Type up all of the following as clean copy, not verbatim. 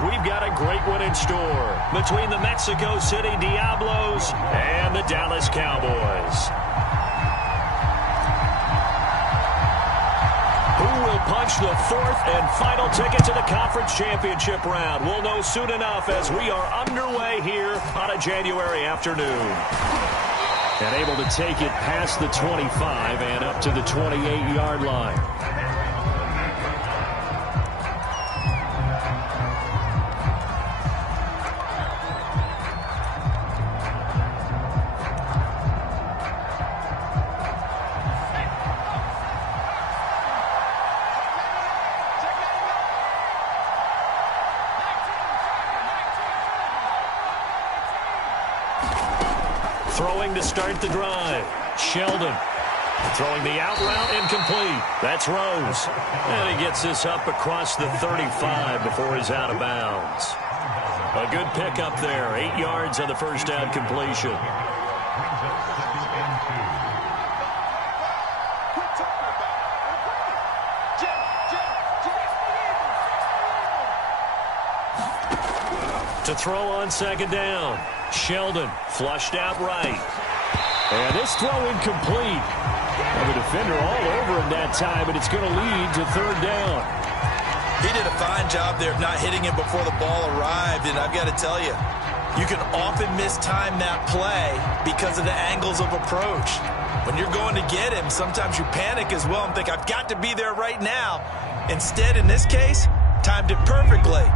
fans, we've got a great one in store between the Mexico City Diablos and the Dallas Cowboys. Who will punch the fourth and final ticket to the conference championship round? We'll know soon enough as we are underway here on a January afternoon. And able to take it past the 25 and up to the 28-yard line. Throwing to start the drive. Sheldon. Throwing the out route incomplete. That's Rose. And he gets this up across the 35 before he's out of bounds. A good pickup there. 8 yards on the first down completion. To throw on second down. Sheldon flushed out right. And this throw incomplete. And the defender all over him that time, but it's going to lead to third down. He did a fine job there of not hitting him before the ball arrived, and I've got to tell you, you can often mistime that play because of the angles of approach. When you're going to get him, sometimes you panic as well and think, I've got to be there right now. Instead, in this case, timed it perfectly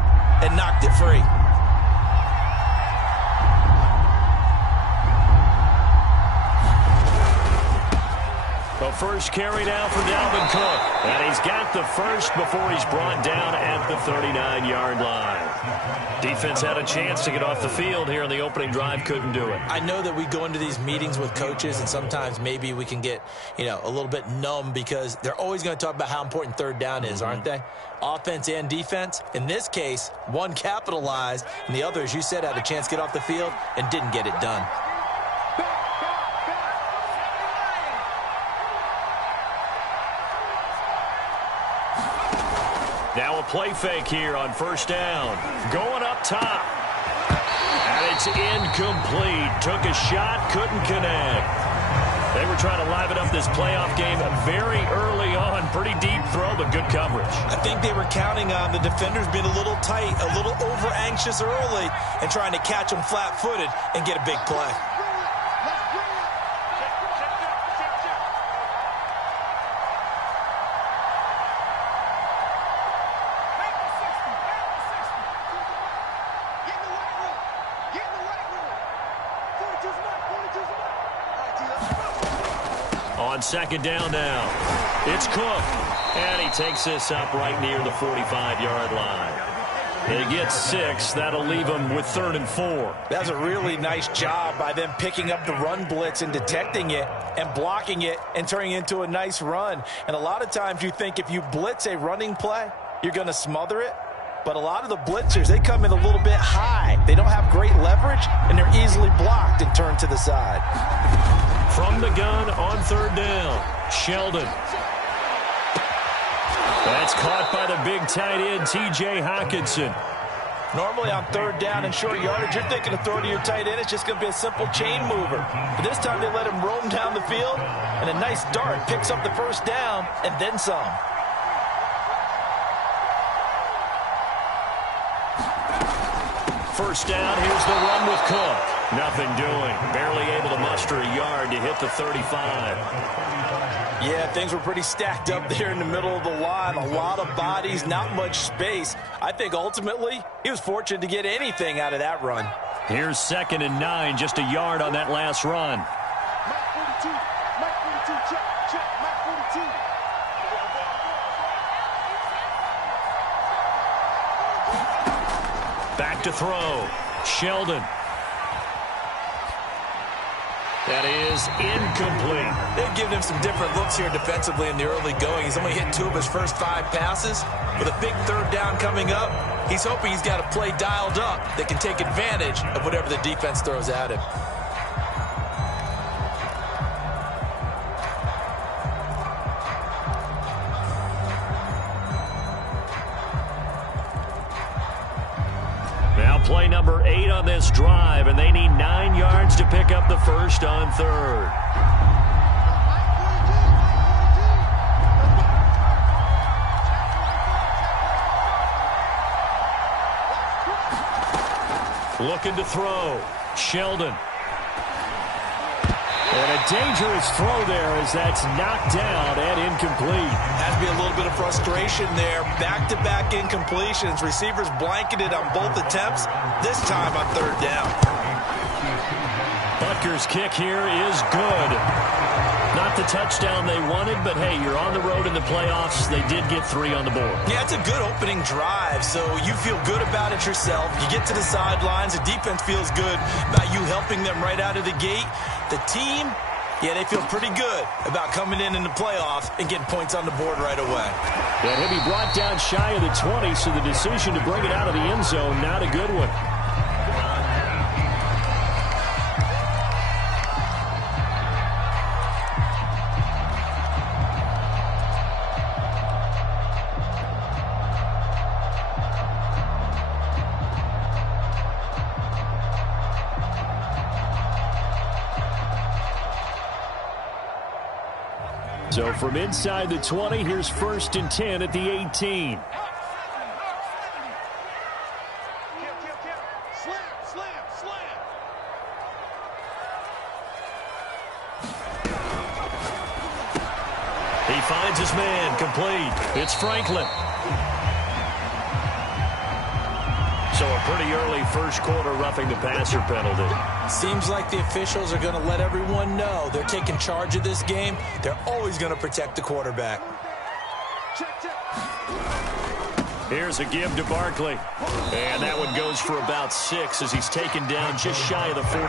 and knocked it free. The first carry now for Dalvin Cook. And he's got the first before he's brought down at the 39-yard line. Defense had a chance to get off the field here in the opening drive. Couldn't do it. I know that we go into these meetings with coaches, and sometimes maybe we can get, a little bit numb because they're always going to talk about how important third down is, aren't they? Offense and defense. In this case, one capitalized, and the other, as you said, had a chance to get off the field and didn't get it done. Now a play fake here on first down. Going up top. And it's incomplete. Took a shot, couldn't connect. They were trying to liven up this playoff game very early on. Pretty deep throw, but good coverage. I think they were counting on the defenders being a little tight, a little over-anxious early, and trying to catch them flat-footed and get a big play. On second down now, it's Cook. And he takes this up right near the 45-yard line. He gets 6. That'll leave him with 3rd and 4. That's a really nice job by them picking up the run blitz and detecting it and blocking it and turning it into a nice run. And a lot of times you think if you blitz a running play, you're going to smother it. But a lot of the blitzers, they come in a little bit high. They don't have great leverage, and they're easily blocked and turned to the side. From the gun on third down, Sheldon. That's caught by the big tight end, T.J. Hockenson. Normally on third down and short yardage, you're thinking of throw to your tight end. It's just going to be a simple chain mover. But this time they let him roam down the field, and a nice dart picks up the first down and then some. First down, here's the run with Cook. Nothing doing. Barely able to muster a yard to hit the 35. Yeah, things were pretty stacked up there in the middle of the line. A lot of bodies, not much space. I think ultimately he was fortunate to get anything out of that run. Here's 2nd and 9, just a yard on that last run. Mike 42, check, Mike 42. Back to throw. Sheldon. That is incomplete. They've given him some different looks here defensively in the early going. He's only hit 2 of his first 5 passes. With a big third down coming up, he's hoping he's got a play dialed up that can take advantage of whatever the defense throws at him. play number 8 on this drive, and they need 9 yards to pick up the first on third. Looking to throw. Sheldon. And a dangerous throw there as that's knocked down and incomplete. Has to be a little bit of frustration there. Back-to-back incompletions. Receivers blanketed on both attempts, this time on third down. Butker's kick here is good. Not the touchdown they wanted, but hey, you're on the road in the playoffs. They did get 3 on the board. Yeah, it's a good opening drive, so you feel good about it yourself. You get to the sidelines. The defense feels good about you helping them right out of the gate. The team, yeah, they feel pretty good about coming in the playoffs and getting points on the board right away. Well, he'll be brought down shy of the 20, so the decision to bring it out of the end zone, not a good one. So from inside the 20, here's 1st and 10 at the 18. Slam. He finds his man, complete. It's Franklin. So a pretty early first quarter roughing the passer penalty. Seems like the officials are going to let everyone know they're taking charge of this game. They're always going to protect the quarterback. Here's a give to Barkley. And that one goes for about 6 as he's taken down just shy of the 45.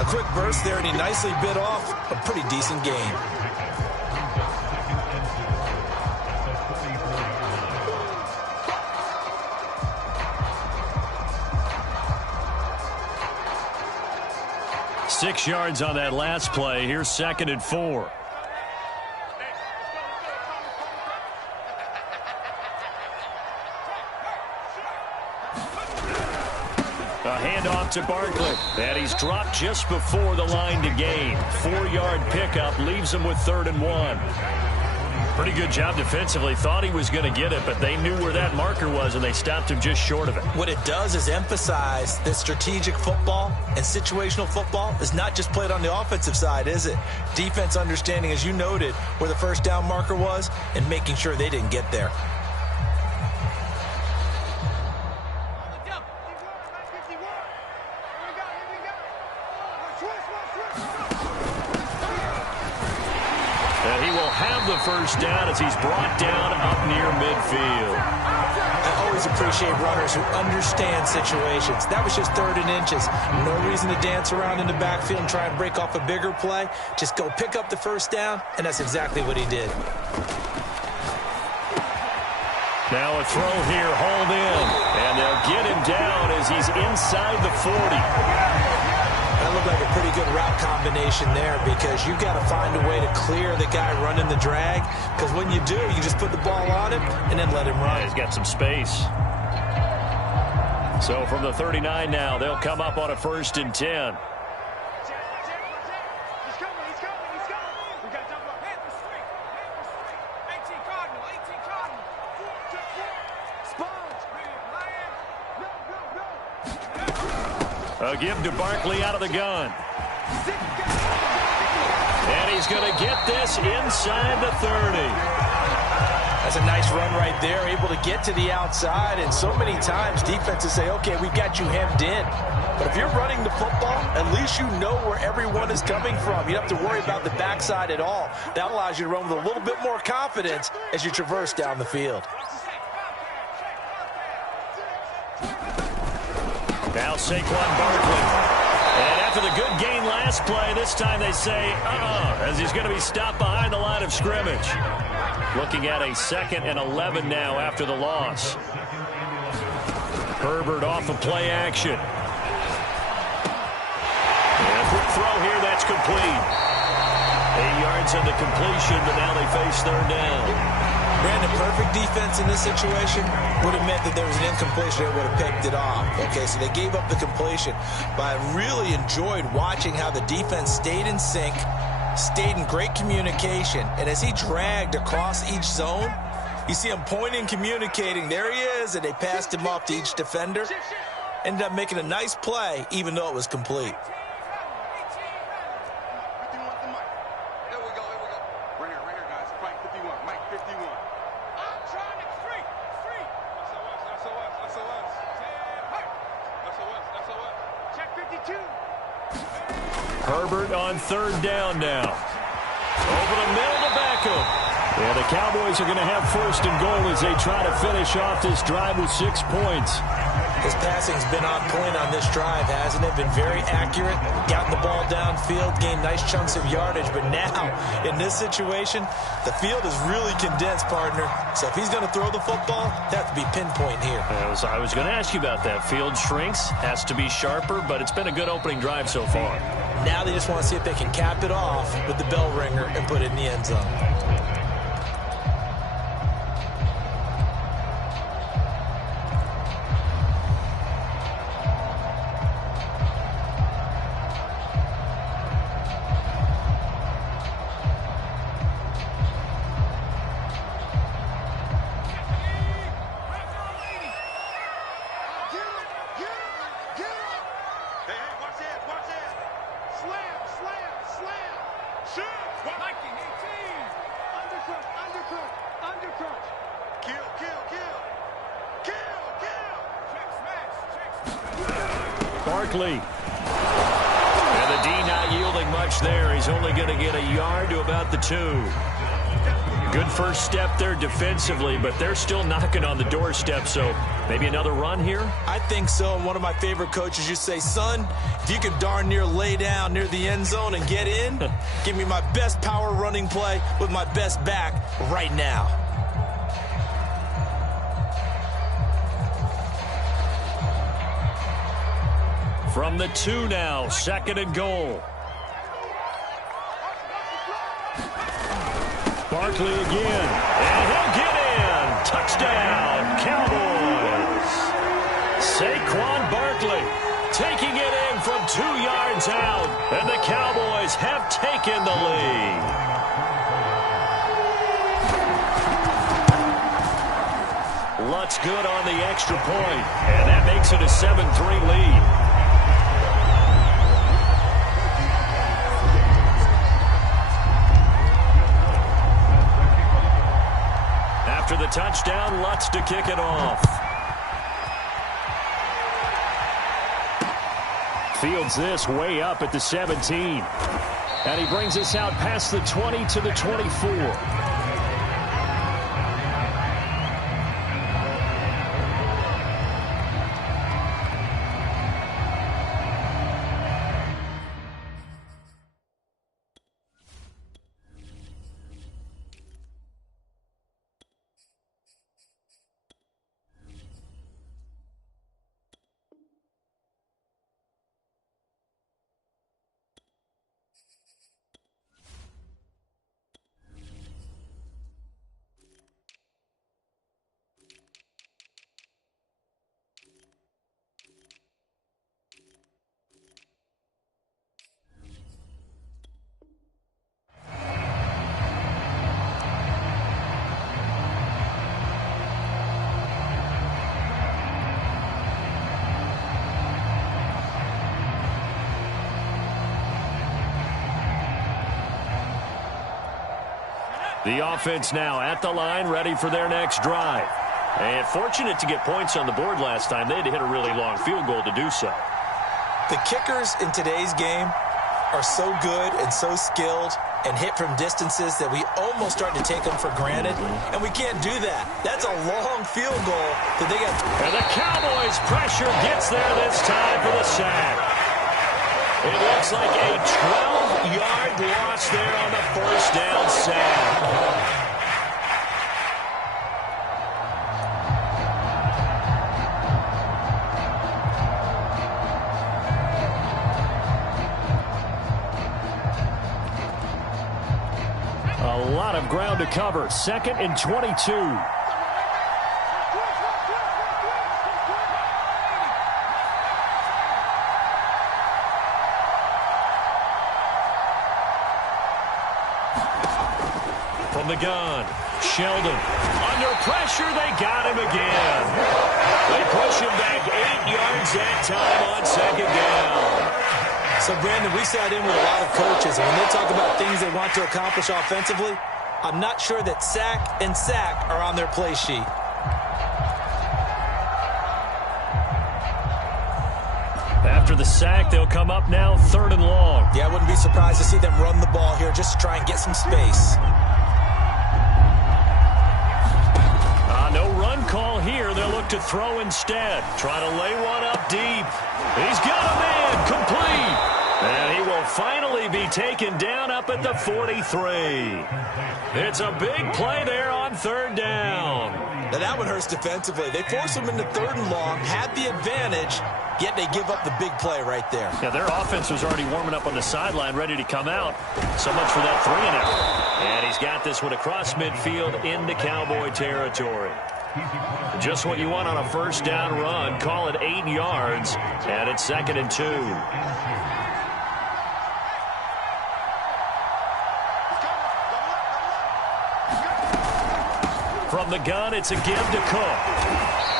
A quick burst there, and he nicely bit off a pretty decent game. Six yards on that last play. Here's 2nd and 4. A handoff to Barkley. And he's dropped just before the line to gain. 4-yard pickup leaves him with 3rd and 1. Pretty good job defensively. Thought he was going to get it, but they knew where that marker was, and they stopped him just short of it. What it does is emphasize that strategic football and situational football is not just played on the offensive side, is it? Defense understanding, as you noted, where the first down marker was and making sure they didn't get there. The first down as he's brought down up near midfield. I always appreciate runners who understand situations. That was just 3rd and inches. No reason to dance around in the backfield and try and break off a bigger play. Just go pick up the first down, and that's exactly what he did. Now a throw here, hauled in, and they'll get him down as he's inside the 40. That looked like a pretty good route combination there, because you've got to find a way to clear the guy running the drag, because when you do, you just put the ball on him and then let him run. He's got some space. So from the 39 now, they'll come up on a 1st and 10. A give to Barkley out of the gun. And he's going to get this inside the 30. That's a nice run right there, able to get to the outside. And so many times defenses say, okay, we've got you hemmed in. But if you're running the football, at least you know where everyone is coming from. You don't have to worry about the backside at all. That allows you to run with a little bit more confidence as you traverse down the field. Now Saquon Barkley. And after the good gain last play, this time they say, as he's going to be stopped behind the line of scrimmage. Looking at a 2nd and 11 now after the loss. Herbert off of play action. And a quick throw here, that's complete. 8 yards on the completion, but now they face 3rd down. Brandon, perfect defense in this situation would have meant that there was an incompletion. They would have picked it off. Okay, so they gave up the completion. But I really enjoyed watching how the defense stayed in sync, stayed in great communication. And as he dragged across each zone, you see him pointing, communicating. There he is, and they passed him off to each defender. Ended up making a nice play, even though it was complete. Herbert on third down now. Over the middle to Beckham. Yeah, the Cowboys are going to have first and goal as they try to finish off this drive with 6 points. His passing's been on point on this drive, hasn't it? Been very accurate, gotten the ball downfield, gained nice chunks of yardage. But now, in this situation, the field is really condensed, partner. So if he's going to throw the football, that has to be pinpoint here. I was going to ask you about that. Field shrinks, has to be sharper, but it's been a good opening drive so far. Now they just want to see if they can cap it off with the bell ringer and put it in the end zone. Barkley. And the D not yielding much there. He's only going to get a yard to about the 2. Good first step there defensively, but they're still knocking on the doorstep, so maybe another run here? I think so, and one of my favorite coaches used to say, son, if you can darn near lay down near the end zone and get in, give me my best power running play with my best back right now. From the 2 now, second and goal. Barkley again, and he'll get in. Touchdown, Cowboys. Saquon Barkley taking it in from 2 yards out, and the Cowboys have taken the lead. Lutz good on the extra point, and that makes it a 7-3 lead. After the touchdown, Lutz to kick it off. Fields this way up at the 17. And he brings us out past the 20 to the 24. The offense now at the line, ready for their next drive. And fortunate to get points on the board last time. They had to hit a really long field goal to do so. The kickers in today's game are so good and so skilled and hit from distances that we almost start to take them for granted, and we can't do that. That's a long field goal that they got. And the Cowboys' pressure gets there this time for the sack. It looks like a 12-yard loss there on the first down sack. A lot lot of ground to cover. 2nd and 22. From the gun, Sheldon. Under pressure, they got him again. They push him back 8 yards that time on 2nd down. So, Brandon, we sat in with a lot of coaches, and when they talk about things they want to accomplish offensively, I'm not sure that sack and sack are on their play sheet. After the sack, they'll come up now 3rd and long. Yeah, I wouldn't be surprised to see them run the ball here just to try and get some space. No run call here. They'll look to throw instead. Try to lay one up deep. He's got a man complete. And he will finally be taken down up at the 43. It's a big play there on 3rd down. Now that one hurts defensively. They force him into 3rd and long, had the advantage, yet they give up the big play right there. Yeah, their offense was already warming up on the sideline, ready to come out. So much for that 3-and-out. And he's got this one across midfield into Cowboy territory. Just what you want on a 1st down run. Call it 8 yards, and it's 2nd and 2. From the gun, it's a give to Cook.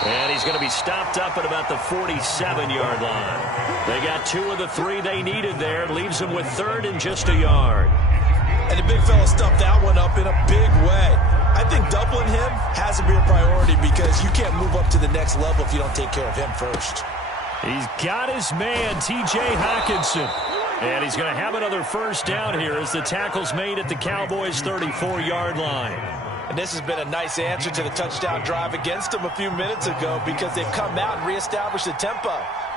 And he's going to be stopped up at about the 47-yard line. They got 2 of the 3 they needed there. It leaves them with 3rd and just a yard. And the big fella stuffed that one up in a big way. I think doubling him has to be a priority because you can't move up to the next level if you don't take care of him first. He's got his man, T.J. Hockenson. And he's going to have another 1st down here as the tackle's made at the Cowboys' 34-yard line. And this has been a nice answer to the touchdown drive against them a few minutes ago because they've come out and reestablished the tempo.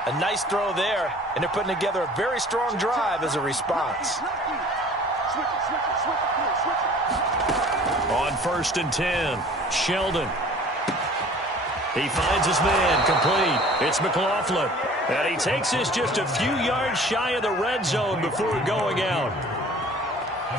A nice throw there, and they're putting together a very strong drive as a response. On 1st and 10, Sheldon. He finds his man, complete. It's McLaughlin. And he takes this just a few yards shy of the red zone before going out.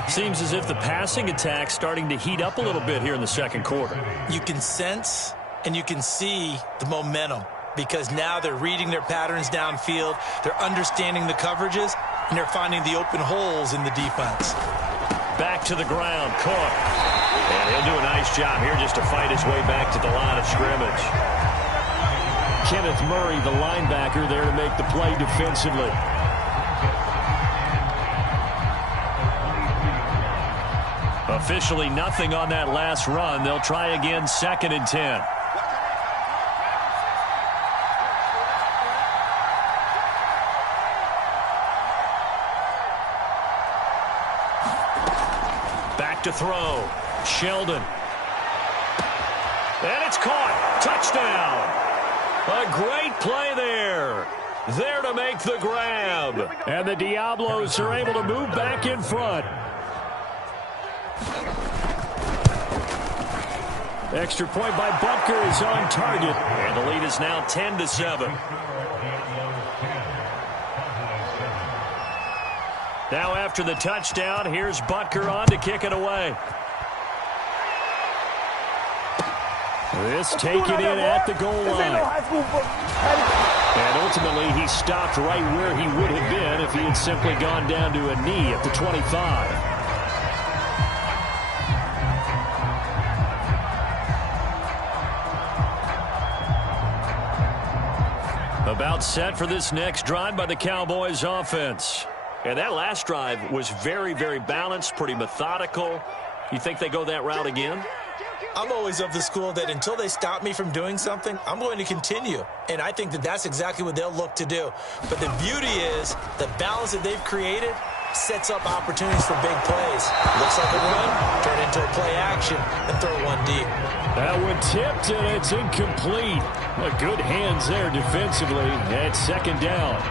Seems as if the passing attack's starting to heat up a little bit here in the 2nd quarter. You can sense and you can see the momentum because now they're reading their patterns downfield, they're understanding the coverages, and they're finding the open holes in the defense. Back to the ground, Cook. And he'll do a nice job here just to fight his way back to the line of scrimmage. Kenneth Murray, the linebacker, there to make the play defensively. Officially nothing on that last run. They'll try again 2nd and 10. Back to throw. Sheldon. And it's caught. Touchdown. A great play there. There to make the grab. And the Diablos are able to move back in front. Extra point by Butker is on target. And the lead is now 10-7. Now after the touchdown, here's Butker on to kick it away. This taken in at the goal line. And ultimately, he stopped right where he would have been if he had simply gone down to a knee at the 25. About set for this next drive by the Cowboys offense. And that last drive was very, very balanced, pretty methodical. You think they go that route again? I'm always of the school that until they stop me from doing something, I'm going to continue. And I think that that's exactly what they'll look to do. But the beauty is the balance that they've created sets up opportunities for big plays. Looks like a run, turn into a play action, and throw one deep. That one tipped, and it's incomplete. Well, good hands there defensively at 2nd down.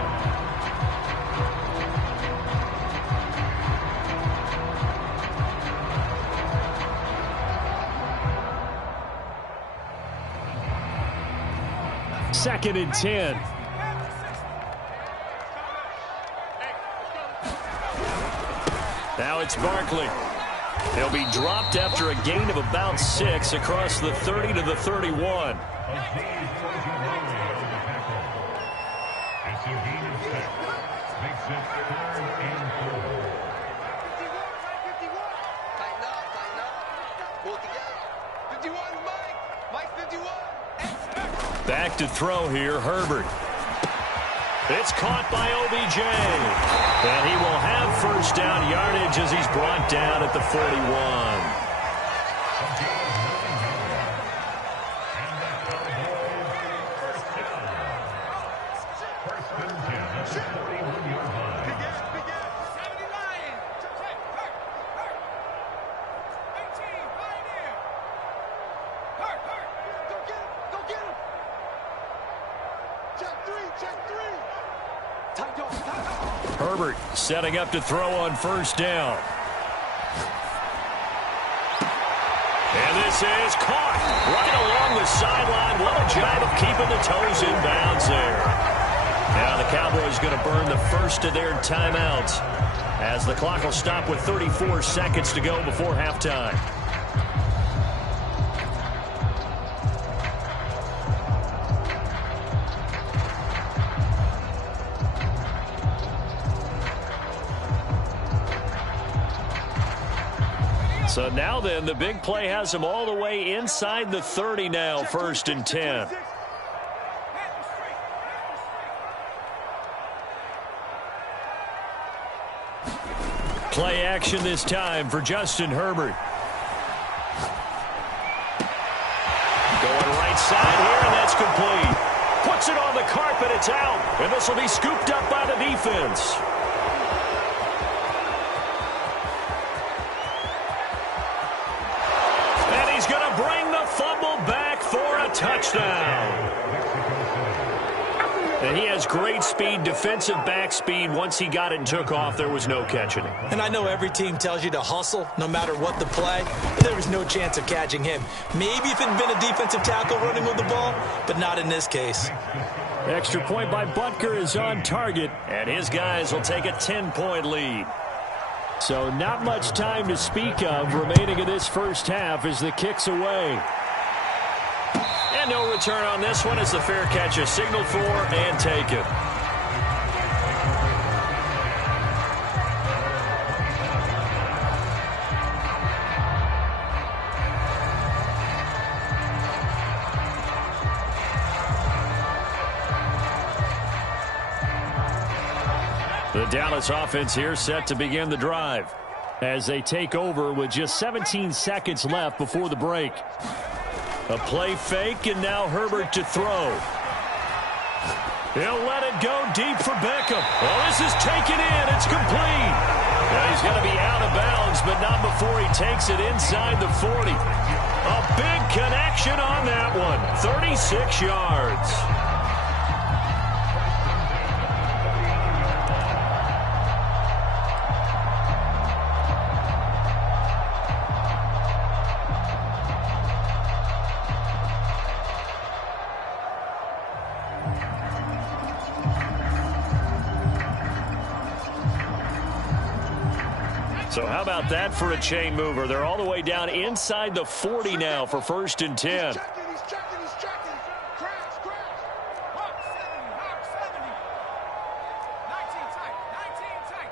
Second and 10. Now it's Barkley. He'll be dropped after a gain of about 6 across the 30 to the 31. Back to throw here, Herbert. It's caught by OBJ. And he will have first down yardage as he's brought down at the 41. Herbert setting up to throw on first down. And this is caught right along the sideline. What a job of keeping the toes in bounds there. Now the Cowboys going to burn the first of their timeouts as the clock will stop with 34 seconds to go before halftime. So now then, the big play has them all the way inside the 30 now, 1st and 10. Play action this time for Justin Herbert. Going right side here, and that's complete. Puts it on the carpet, it's out, and this will be scooped up by the defense. Bring the fumble back for a touchdown. And he has great speed, defensive back speed. Once he got it and took off, there was no catching him. And I know every team tells you to hustle no matter what the play. There was no chance of catching him. Maybe if it had been a defensive tackle running with the ball, but not in this case. Extra point by Butker is on target, and his guys will take a 10-point lead. So not much time to speak of remaining in this first half as the kick's away. And no return on this one as the fair catch is signaled for and taken. The Dallas offense here set to begin the drive as they take over with just 17 seconds left before the break. A play fake, and now Herbert to throw. He'll let it go deep for Beckham. Well, this is taken in. It's complete. Now he's going to be out of bounds, but not before he takes it inside the 40. A big connection on that one. 36 yards. So how about that for a chain mover? They're all the way down inside the 40 now for 1st and 10. He's checking. Crash. Hawk 70. 19 tight.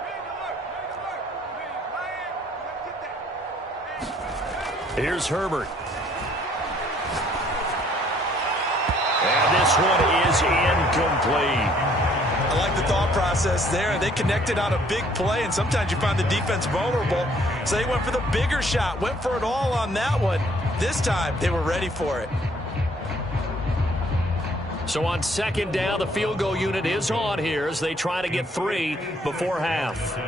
Ready to work. Here's Herbert. And this one is incomplete. I like the thought process there. They connected on a big play, and sometimes you find the defense vulnerable. So they went for the bigger shot, went for it all on that one. This time, they were ready for it. So on 2nd down, the field goal unit is on here as they try to get 3 before half.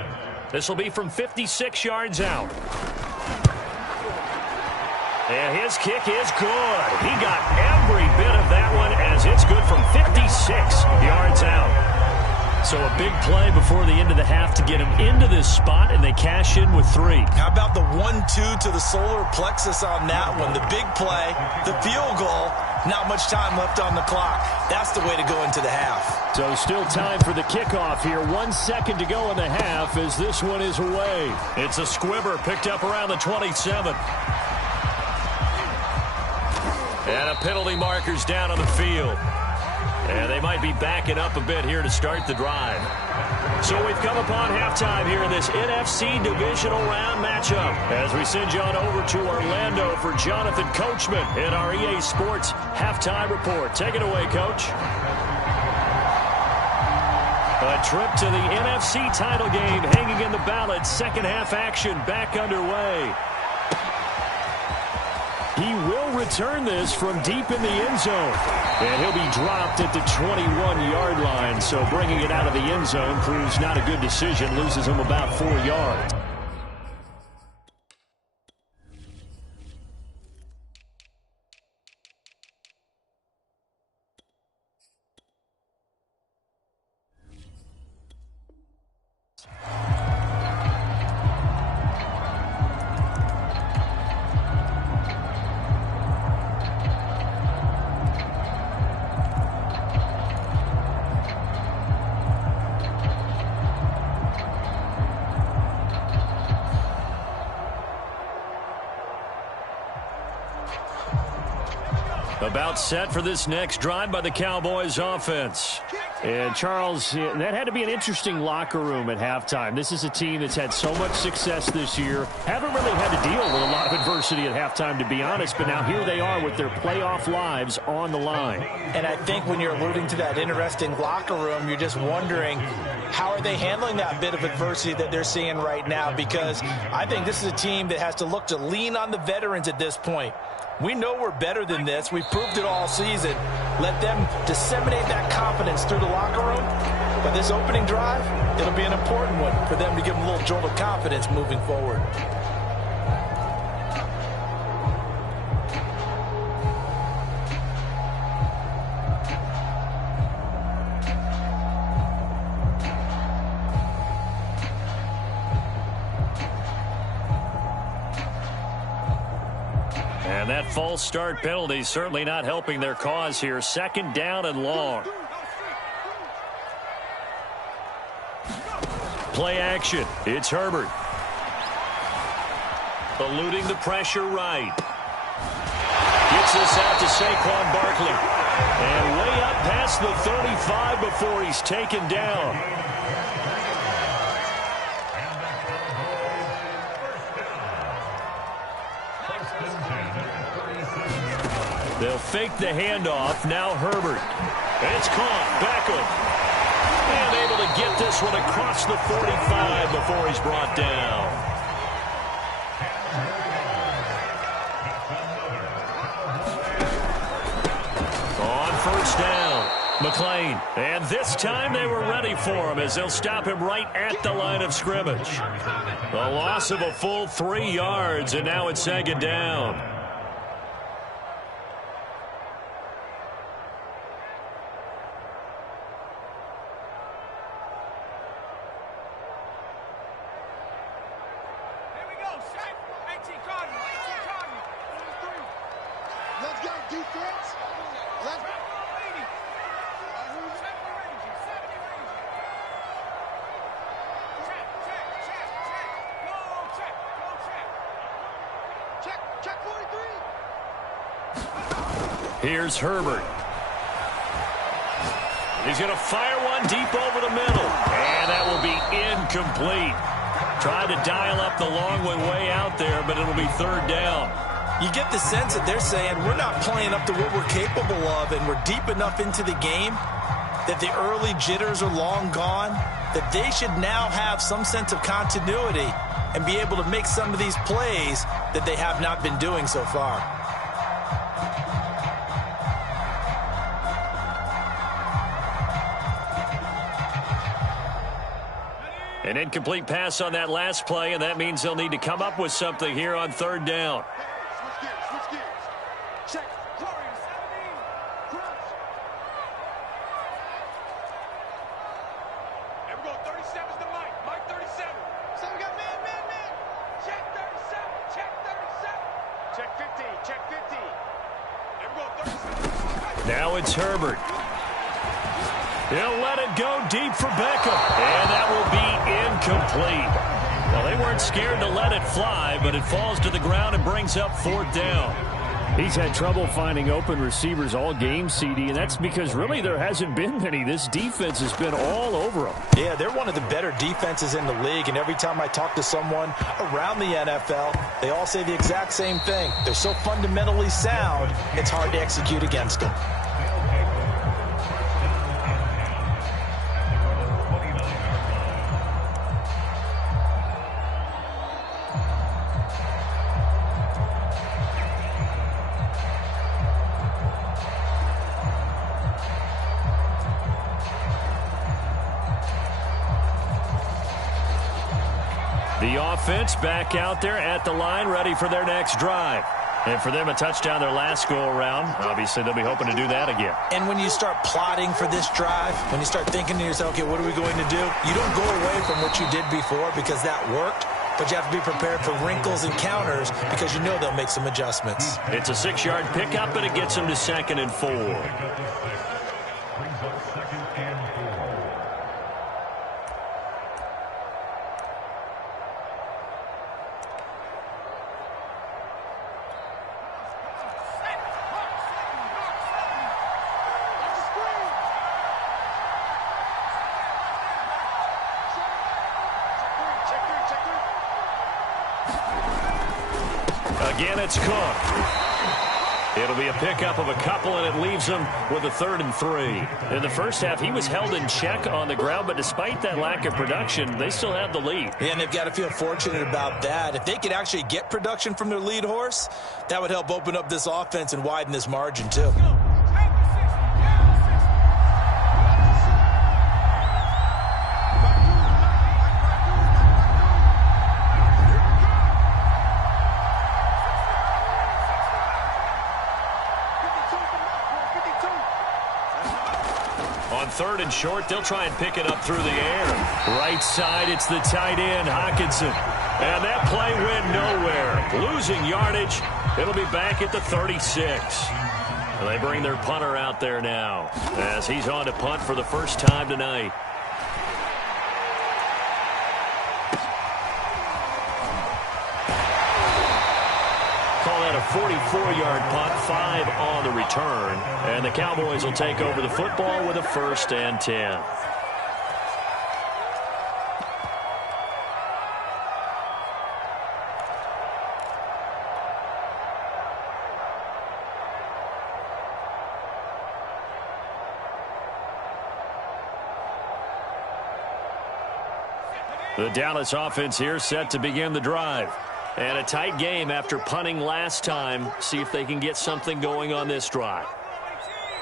This will be from 56 yards out. And his kick is good. He got every bit of that one as it's good from 56 yards out. So a big play before the end of the half to get him into this spot, and they cash in with 3. How about the 1-2 to the solar plexus on that one? The big play, the field goal, Not much time left on the clock. That's the way to go into the half. So still time for the kickoff here. 1 second to go in the half as this one is away. It's a squibber picked up around the 27. And a penalty marker's down on the field. And they might be backing up a bit here to start the drive. So we've come upon halftime here in this NFC Divisional Round matchup as we send you on over to Orlando for Jonathan Coachman in our EA Sports Halftime Report. Take it away, Coach. A trip to the NFC title game hanging in the balance. Second half action back underway. He will return this from deep in the end zone. And he'll be dropped at the 21-yard line. So bringing it out of the end zone proves not a good decision. Loses him about 4 yards. About set for this next drive by the Cowboys offense. And Charles, that had to be an interesting locker room at halftime. This is a team that's had so much success this year. Haven't really had to deal with a lot of adversity at halftime, to be honest. But now here they are with their playoff lives on the line. And I think when you're alluding to that interesting locker room, you're just wondering how are they handling that bit of adversity that they're seeing right now? Because I think this is a team that has to look to lean on the veterans at this point. We know we're better than this. We've proved it all season. Let them disseminate that confidence through the locker room. But this opening drive, it'll be an important one for them to give them a little jolt of confidence moving forward. And that false start penalty certainly not helping their cause here. Second down and long. Play action. It's Herbert. Eluding the pressure right. Gets this out to Saquon Barkley. And way up past the 35 before he's taken down. They'll fake the handoff. Now Herbert. It's caught. Beckham. And able to get this one across the 45 before he's brought down. On first down, McLean. And this time they were ready for him as they'll stop him right at the line of scrimmage. A loss of a full 3 yards, and now it's second down. Here's Herbert. He's going to fire one deep over the middle. And that will be incomplete. Tried to dial up the long one way out there, but it'll be third down. You get the sense that they're saying we're not playing up to what we're capable of, and we're deep enough into the game that the early jitters are long gone, that they should now have some sense of continuity and be able to make some of these plays that they have not been doing so far. An incomplete pass on that last play, and that means they'll need to come up with something here on third down. Switch gears. Check. Warrior 17. Cross. There we go. 37's the Mike. Mike 37. So we got man. Check 37. Check 37. Check 15. Check 15. Now it's Herbert. He'll let it go deep for Beckham. And that will be incomplete. Well, they weren't scared to let it fly, but it falls to the ground and brings up 4th down. He's had trouble finding open receivers all game, CD, and that's because really there hasn't been many. This defense has been all over them. Yeah, they're one of the better defenses in the league, and every time I talk to someone around the NFL, they all say the exact same thing. They're so fundamentally sound, it's hard to execute against them. The offense back out there at the line, ready for their next drive. And for them, a touchdown their last go-around. Obviously, they'll be hoping to do that again. And when you start plotting for this drive, when you start thinking to yourself, okay, what are we going to do? You don't go away from what you did before because that worked, but you have to be prepared for wrinkles and counters because you know they'll make some adjustments. It's a 6-yard pickup, and it gets them to 2nd and 4. Again, it's Cook. It'll be a pickup of a couple, and it leaves them with a 3rd and 3. In the first half, he was held in check on the ground, but despite that lack of production, they still have the lead. Yeah, and they've got to feel fortunate about that. If they could actually get production from their lead horse, that would help open up this offense and widen this margin, too. On 3rd and short, they'll try and pick it up through the air. Right side, it's the tight end, Hockenson. And that play went nowhere. Losing yardage. It'll be back at the 36. And they bring their punter out there now as he's on to punt for the first time tonight. Call that a 44-yard punt, 5 on the return. And the Cowboys will take over the football with a 1st and 10. The Dallas offense here set to begin the drive. And a tight game after punting last time. See if they can get something going on this drive.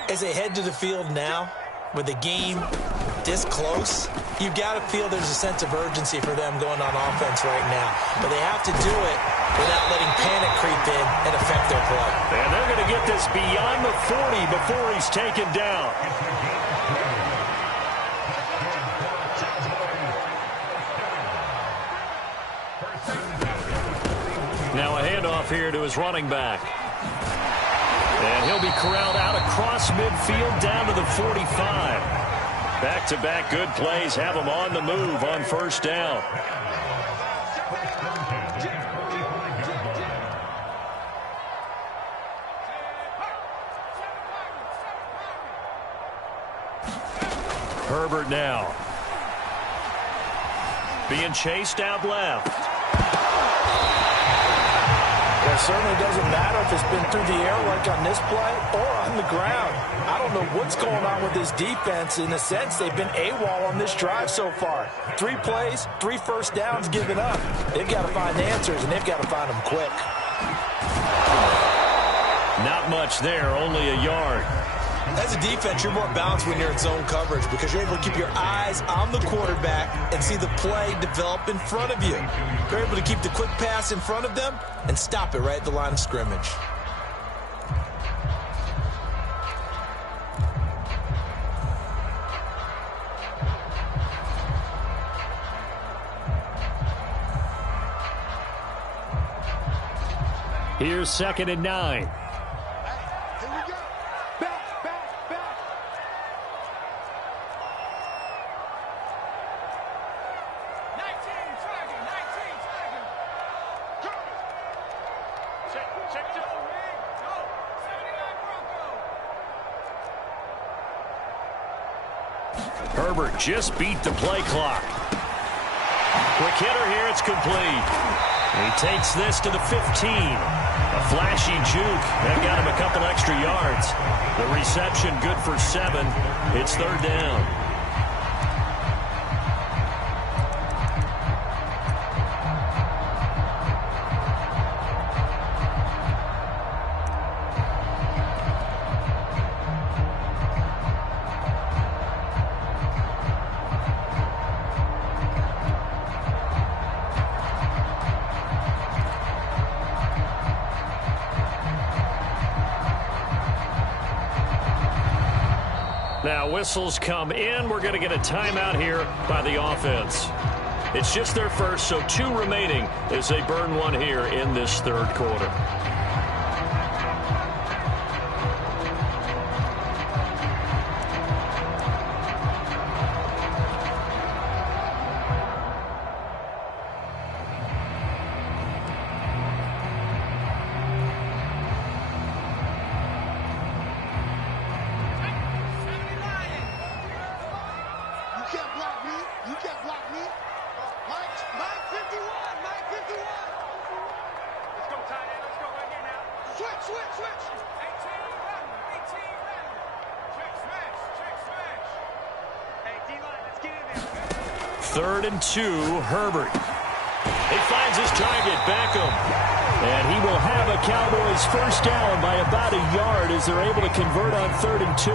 As they head to the field now, with the game this close, you've got to feel there's a sense of urgency for them going on offense right now. But they have to do it without letting panic creep in and affect their play. And they're going to get this beyond the 40 before he's taken down. Now a handoff here to his running back. And he'll be corralled out across midfield down to the 45. Back-to-back good plays have him on the move on 1st down. Herbert now. Being chased out left. It certainly doesn't matter if it's been through the air like on this play or on the ground. I don't know what's going on with this defense. In a sense, they've been AWOL on this drive so far. 3 plays, 3 first downs given up. They've got to find answers, and they've got to find them quick. Not much there, only a yard. As a defense, you're more balanced when you're in zone coverage because you're able to keep your eyes on the quarterback and see the play develop in front of you. You're able to keep the quick pass in front of them and stop it right at the line of scrimmage. Here's 2nd and 9. Herbert just beat the play clock. Quick hitter here. It's complete. He takes this to the 15. A flashy juke. That got him a couple extra yards. The reception good for 7. It's third down. Now whistles come in. We're going to get a timeout here by the offense. It's just their first, so 2 remaining as they burn one here in this third quarter. Third and 2, Herbert. He finds his target, Beckham. And he will have a Cowboys first down by about a yard as they're able to convert on 3rd and 2.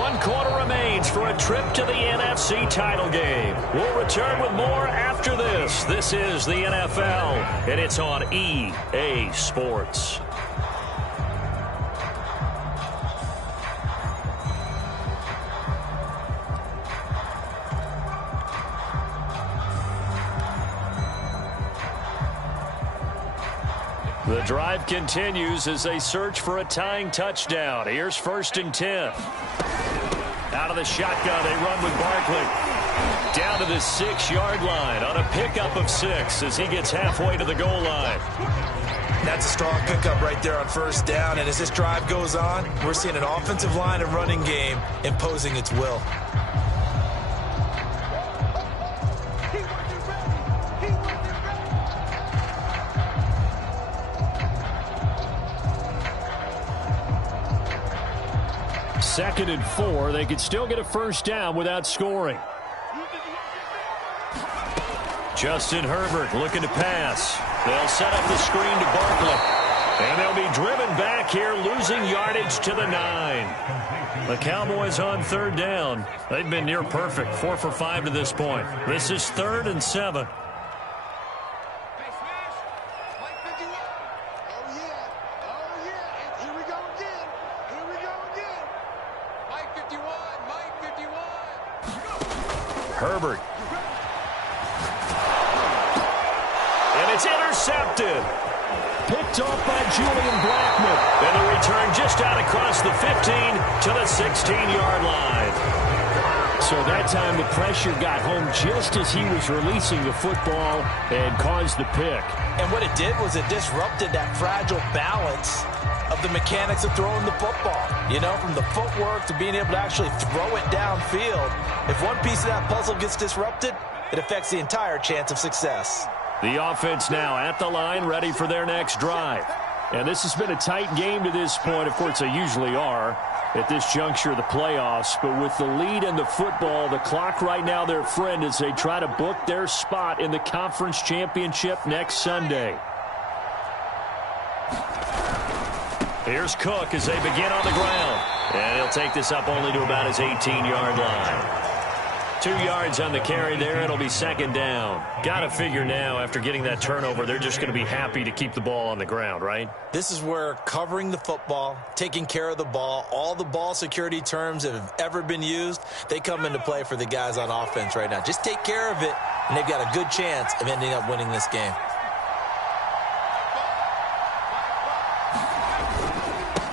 One quarter remains for a trip to the NFC title game. We'll return with more after this. This is the NFL, and it's on EA Sports. The drive continues as they search for a tying touchdown. Here's 1st and 10. Out of the shotgun, they run with Barkley. Down to the 6-yard line on a pickup of 6 as he gets halfway to the goal line. That's a strong pickup right there on 1st down. And as this drive goes on, we're seeing an offensive line and running game imposing its will. Second and 4. They could still get a first down without scoring. Justin Herbert looking to pass. They'll set up the screen to Barkley. And they'll be driven back here, losing yardage to the 9. The Cowboys on 3rd down. They've been near perfect, 4 for 5 to this point. This is 3rd and 7. Herbert. And it's intercepted. Picked off by Julian Blackmon. And the return just out across the 15 to the 16-yard line. So that time the pressure got home just as he was releasing the football and caused the pick. And what it did was it disrupted that fragile balance of the mechanics of throwing the football. You know, from the footwork to being able to actually throw it downfield. If one piece of that puzzle gets disrupted, it affects the entire chance of success. The offense now at the line, ready for their next drive. And this has been a tight game to this point. Of course, they usually are at this juncture of the playoffs. But with the lead in the football, the clock right now their friend as they try to book their spot in the conference championship next Sunday. Here's Cook as they begin on the ground. And he'll take this up only to about his 18-yard line. 2 yards on the carry there. It'll be 2nd down. Got to figure now, after getting that turnover, they're just going to be happy to keep the ball on the ground, right? This is where covering the football, taking care of the ball, all the ball security terms that have ever been used, they come into play for the guys on offense right now. Just take care of it, and they've got a good chance of ending up winning this game.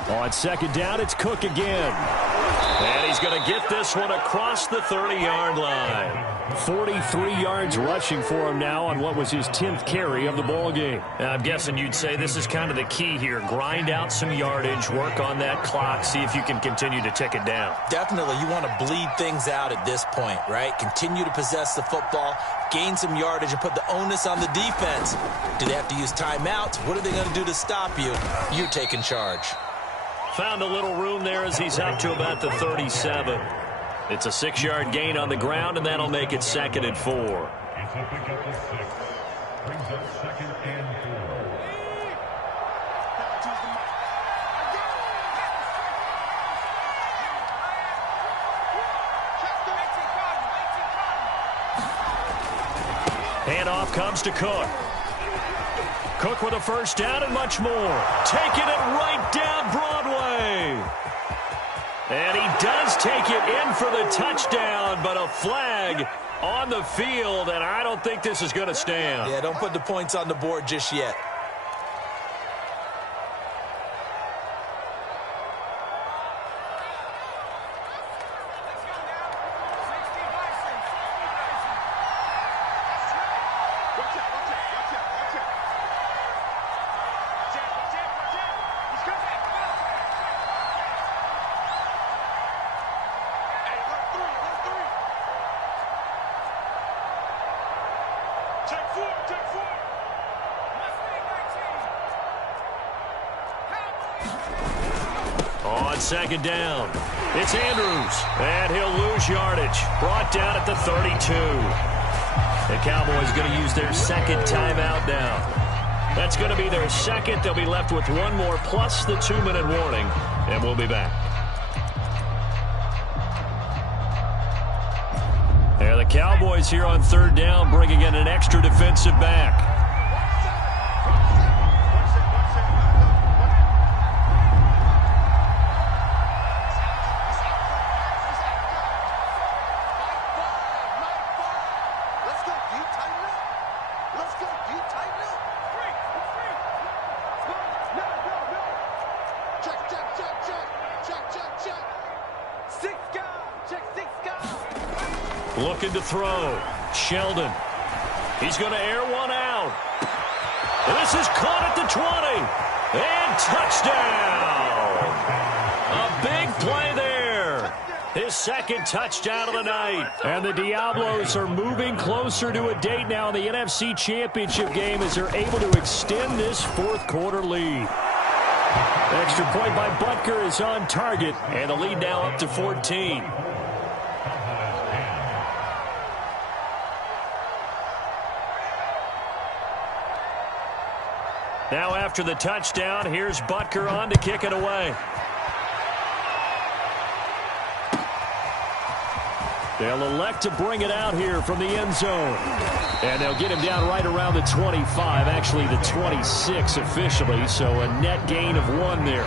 On 2nd down, it's Cook again. And he's going to get this one across the 30-yard line. 43 yards rushing for him now on what was his 10th carry of the ball game. I'm guessing you'd say this is kind of the key here. Grind out some yardage, work on that clock, see if you can continue to tick it down. Definitely, you want to bleed things out at this point, right? Continue to possess the football, gain some yardage, and put the onus on the defense. Do they have to use timeouts? What are they going to do to stop you? You're taking charge. Found a little room there as he's up to about the 37. It's a 6-yard gain on the ground, and that'll make it 2nd and 4. It's a pick up of 6. Brings up 2nd and 4. Handoff comes to Cook. Cook with a first down and much more. Taking it right down Broadway. And he does take it in for the touchdown, but a flag on the field, and I don't think this is going to stand. Yeah, don't put the points on the board just yet. On 2nd down, it's Andrews, and he'll lose yardage. Brought down at the 32. The Cowboys going to use their 2nd timeout now. That's going to be their 2nd. They'll be left with one more plus the 2-minute warning, and we'll be back. There, the Cowboys here on 3rd down, bringing in an extra defensive back. Looking to throw. Sheldon. He's going to air one out. And this is caught at the 20. And touchdown. A big play there. His 2nd touchdown of the night. And the Diablos are moving closer to a date now in the NFC Championship game as they're able to extend this 4th quarter lead. Extra point by Butker is on target. And the lead now up to 14. Now after the touchdown, here's Butker on to kick it away. They'll elect to bring it out here from the end zone. And they'll get him down right around the 25, actually the 26 officially, so a net gain of 1 there.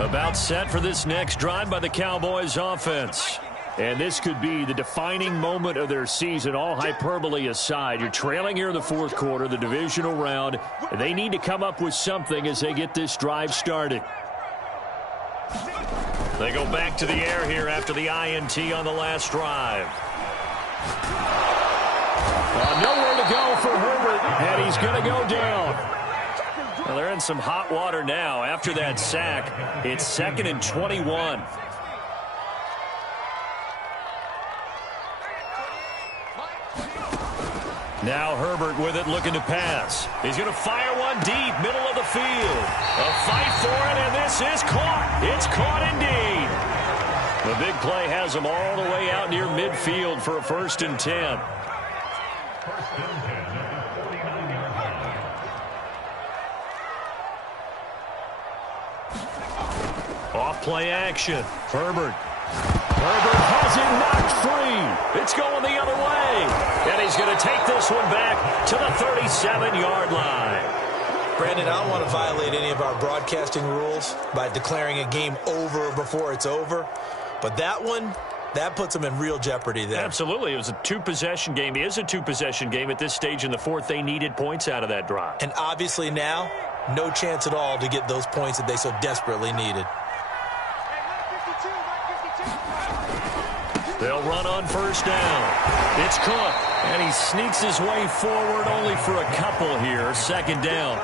About set for this next drive by the Cowboys offense. And this could be the defining moment of their season, all hyperbole aside. You're trailing here in the 4th quarter, the divisional round. And they need to come up with something as they get this drive started. They go back to the air here after the INT on the last drive. Nowhere to go for Herbert, and he's going to go down. Well, they're in some hot water now. After that sack, it's 2nd and 21. Now Herbert with it, looking to pass. He's going to fire one deep, middle of the field. A fight for it, and this is caught. It's caught indeed. The big play has him all the way out near midfield for a 1st and 10. Off play action. Herbert has it knocked free. It's going the other way. And he's going to take this one back to the 37-yard line. Brandon, I don't want to violate any of our broadcasting rules by declaring a game over before it's over. But that one, That puts them in real jeopardy there. Absolutely. It was a two-possession game. It is a two-possession game at this stage in the fourth. They needed points out of that drive. And obviously now, no chance at all to get those points that they so desperately needed. They'll run on first down. It's Cook, and he sneaks his way forward only for a couple here. Second down.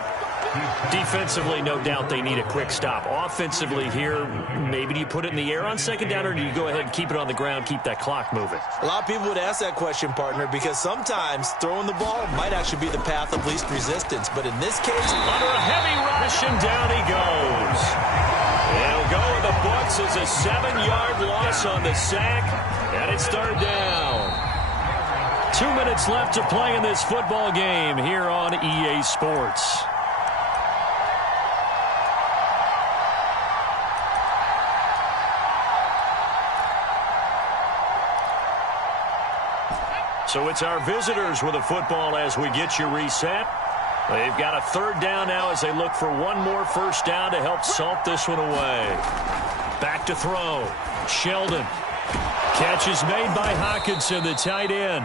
Defensively, no doubt they need a quick stop. Offensively here, maybe do you put it in the air on second down, or do you go ahead and keep it on the ground, keep that clock moving? A lot of people would ask that question, partner, because sometimes throwing the ball might actually be the path of least resistance. But in this case, under a heavy rush, and down he goes. It'll go in the books as a 7-yard loss on the sack, and it's third down. 2 minutes left to play in this football game here on EA Sports. So it's our visitors with a football as we get you reset. They've got a third down now as they look for one more first down to help salt this one away. Back to throw. Sheldon. Catch is made by Hockenson, the tight end.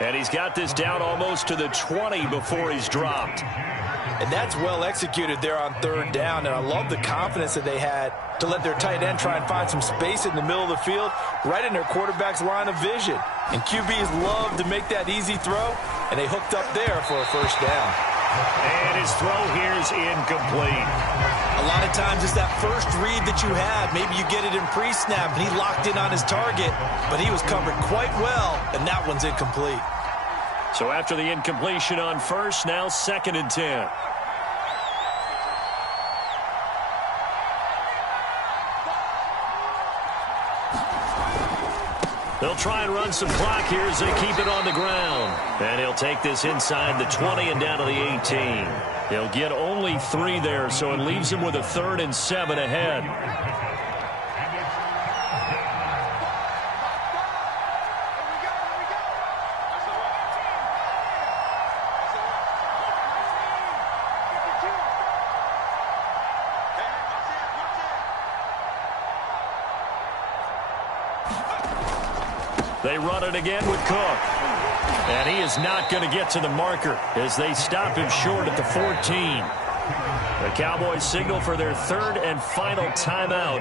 And he's got this down almost to the 20 before he's dropped. And that's well executed there on third down. And I love the confidence that they had to let their tight end try and find some space in the middle of the field, right in their quarterback's line of vision. And QBs love to make that easy throw, and they hooked up there for a first down. And his throw here is incomplete. A lot of times it's that first read that you have. Maybe you get it in pre-snap, and he locked in on his target, but he was covered quite well, and that one's incomplete. So after the incompletion on first, now 2nd and 10. They'll try and run some clock here as they keep it on the ground. And he'll take this inside the 20 and down to the 18. He'll get only 3 there, so it leaves him with a 3rd and 7 ahead. They run it again with Cook. And he is not going to get to the marker as they stop him short at the 14. The Cowboys signal for their 3rd and final timeout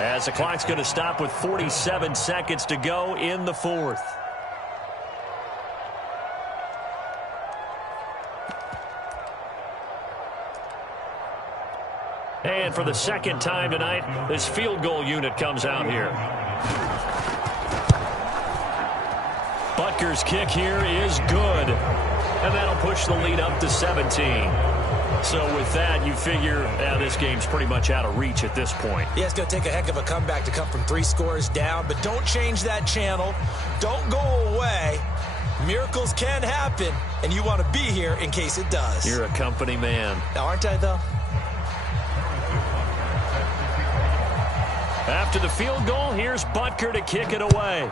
as the clock's going to stop with 47 seconds to go in the 4th. And for the second time tonight, this field goal unit comes out here. Butker's kick here is good. And that'll push the lead up to 17. So with that, you figure this game's pretty much out of reach at this point. Yeah, it's going to take a heck of a comeback to come from 3 scores down. But don't change that channel. Don't go away. Miracles can happen. And you want to be here in case it does. You're a company man. Now, aren't I, though? After the field goal, here's Butker to kick it away.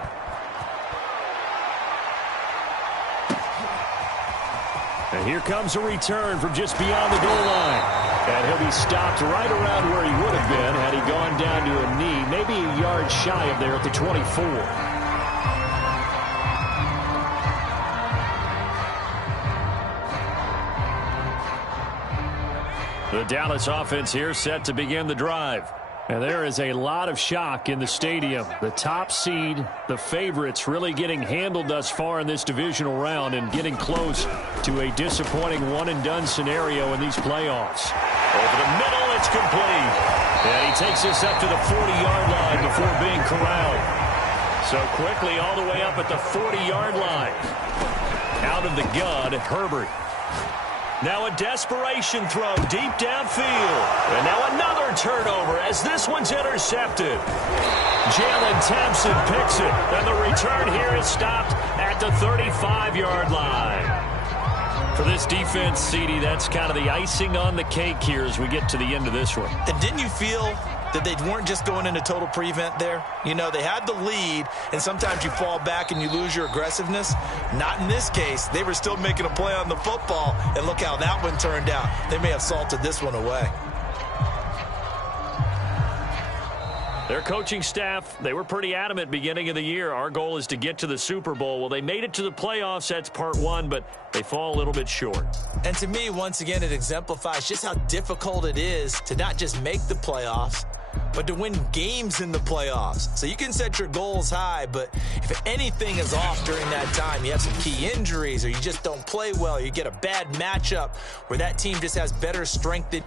And here comes a return from just beyond the goal line. And he'll be stopped right around where he would have been had he gone down to a knee, maybe a yard shy of there at the 24. The Dallas offense here set to begin the drive. And there is a lot of shock in the stadium. The top seed, the favorites, really getting handled thus far in this divisional round and getting close to a disappointing one-and-done scenario in these playoffs. Over the middle, it's complete. And he takes this up to the 40-yard line before being corralled. So quickly all the way up at the 40-yard line. Out of the gun, Herbert. Now a desperation throw deep downfield. And now another turnover as this one's intercepted. Jalen Thompson picks it. And the return here is stopped at the 35-yard line. For this defense, CD, that's kind of the icing on the cake here as we get to the end of this one. And didn't you feel that they weren't just going into total prevent there? You know, they had the lead, and sometimes you fall back and you lose your aggressiveness. Not in this case. They were still making a play on the football, and look how that one turned out. They may have salted this one away. Their coaching staff, they were pretty adamant beginning of the year. Our goal is to get to the Super Bowl. Well, they made it to the playoffs. That's part one, but they fall a little bit short. And to me, once again, it exemplifies just how difficult it is to not just make the playoffs, but to win games in the playoffs. So you can set your goals high, but if anything is off during that time, you have some key injuries or you just don't play well, you get a bad matchup where that team just has better strength than